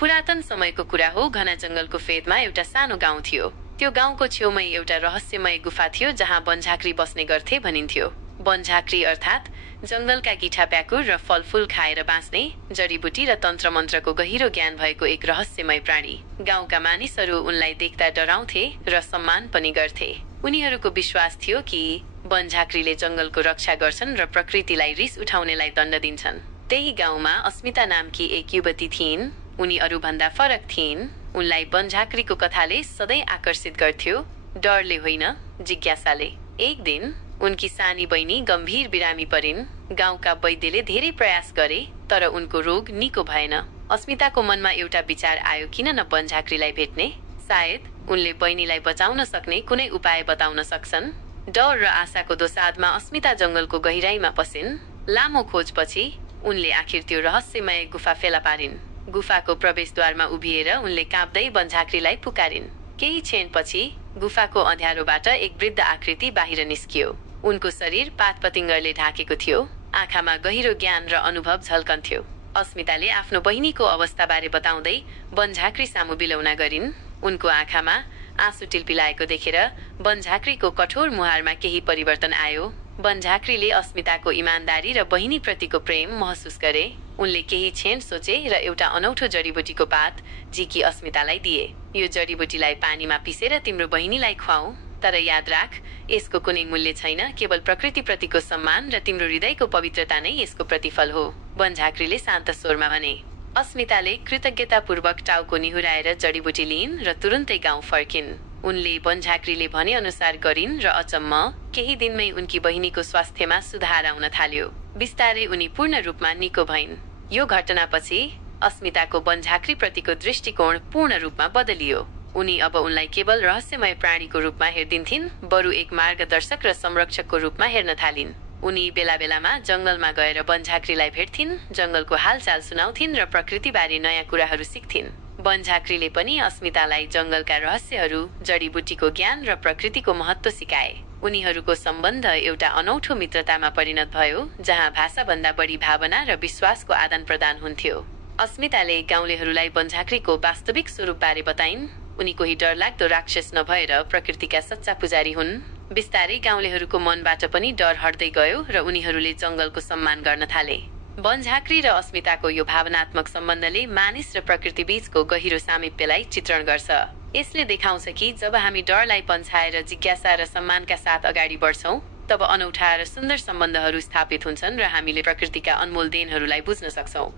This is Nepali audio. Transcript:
पुरातन समयको कुरा हो। घना जंगलको फेदमा एउटा सानो गाउँ थियो। त्यो गाउँको छेउमै एउटा रहस्यमय गुफा थियो जहाँ बनझाँक्री बस्ने गर्थे भनिन्थ्यो। बनझाँक्री अर्थात् जंगलका गिठा प्याकुर र फलफूल खाएर बाँच्ने, जडीबुटी र तन्त्र मन्त्रको गहिरो ज्ञान भएको एक रहस्यमय प्राणी। गाउँका मानिसहरू उनलाई देख्दा डराउँथे र सम्मान पनि गर्थे। उनीहरूको विश्वास थियो कि बनझाँक्रीले जंगलको रक्षा गर्छन् र प्रकृतिलाई रिस उठाउनेलाई दण्ड दिन्छन्। त्यही गाउँमा अस्मिता नामकी एक युवती थिइन्। उनी अरूभन्दा फरक थिइन्। उनलाई बनझाँक्रीको कथाले सधैँ आकर्षित गर्थ्यो, डरले होइन, जिज्ञासाले। एक दिन उनकी सानी बहिनी गम्भीर बिरामी परिन्। गाउँका वैद्यले धेरै प्रयास गरे तर उनको रोग निको भएन। अस्मिताको मनमा एउटा विचार आयो, किन न बनझाँक्रीलाई भेट्ने? सायद उनले बहिनीलाई बचाउन सक्ने कुनै उपाय बताउन सक्छन्। डर र आशाको दोसाधमा अस्मिता जंगलको गहिराईमा पसिन्। लामो खोजपछि उनले आखिर त्यो रहस्यमय गुफा फेला पारिन्। गुफाको प्रवेशद्वारमा उभिएर उनले काँप्दै बनझाँक्रीलाई पुकारिन्। केही क्षणपछि गुफाको अँध्यारोबाट एक वृद्ध आकृति बाहिर निस्कियो। उनको शरीर पातपतिङ्गरले ढाकेको थियो। आँखामा गहिरो ज्ञान र अनुभव झल्कन्थ्यो। अस्मिताले आफ्नो बहिनीको अवस्थाबारे बताउँदै बनझाँक्री सामु बिलौना गरिन्। उनको आँखामा आँसु टिल्पिलाएको देखेर बनझाँक्रीको कठोर मुहारमा केही परिवर्तन आयो। बनझाँक्रीले अस्मिताको इमानदारी र बहिनीप्रतिको प्रेम महसुस गरे। उनले केही क्षण सोचे र एउटा अनौठो जडीबुटीको पात झिकी अस्मितालाई दिए। यो जडीबुटीलाई पानीमा पिसेर तिम्रो बहिनीलाई खुवाऊ, तर याद राख, यसको कुनै मूल्य छैन। केवल प्रकृतिप्रतिको सम्मान र तिम्रो हृदयको पवित्रता नै यसको प्रतिफल हो, बनझाँक्रीले शान्त स्वरमा भने। अस्मिताले कृतज्ञतापूर्वक टाउको निहुराएर जडीबुटी लिइन् र तुरुन्तै गाउँ फर्किन्। उनले बनझाँक्रीले भने अनुसार गरिन् र अचम्म, केही दिनमै उनकी बहिनीको स्वास्थ्यमा सुधार आउन थाल्यो। बिस्तारै उनी पूर्ण रूपमा निको भइन्। यो घटनापछि अस्मिताको बनझाँक्री प्रतिको दृष्टिकोण पूर्ण रूपमा बदलियो। उनी अब उनलाई केवल रहस्यमय प्राणीको रूपमा हेर्दिन्थिन्, बरु एक मार्गदर्शक र संरक्षकको रूपमा हेर्न थालिन्। उनी बेला बेलामा जंगलमा गएर बनझाँक्रीलाई भेट्थिन्, जंगलको हालचाल सुनाउँथिन् र प्रकृतिबारे नयाँ कुराहरू सिक्थिन्। बनझाँक्रीले पनि अस्मितालाई जंगलका रहस्यहरू, जडीबुटीको ज्ञान र प्रकृतिको महत्त्व सिकाए। उनीहरूको सम्बन्ध एउटा अनौठो मित्रतामा परिणत भयो, जहाँ भाषाभन्दा बढी भावना र विश्वासको आदान प्रदान हुन्थ्यो। अस्मिताले गाउँलेहरूलाई बनझाँक्रीको वास्तविक स्वरूपबारे बताइन्। उनी कोही डरलाग्दो राक्षस नभएर प्रकृतिका सच्चा पुजारी हुन्। बिस्तारै गाउँलेहरूको मनबाट पनि डर हट्दै गयो र उनीहरूले जंगलको सम्मान गर्न थाले। बनझाँक्री र अस्मिताको यो भावनात्मक सम्बन्धले मानिस र प्रकृति बीचको गहिरो सामिप्यलाई चित्रण गर्छ। यसले देखाउँछ कि जब हामी डरलाई पन्छाएर जिज्ञासा र सम्मानका साथ अगाडि बढ्छौं, तब अनौठा र सुन्दर सम्बन्धहरू स्थापित हुन्छन् र हामीले प्रकृतिका अनमोल देनहरूलाई बुझ्न सक्छौं।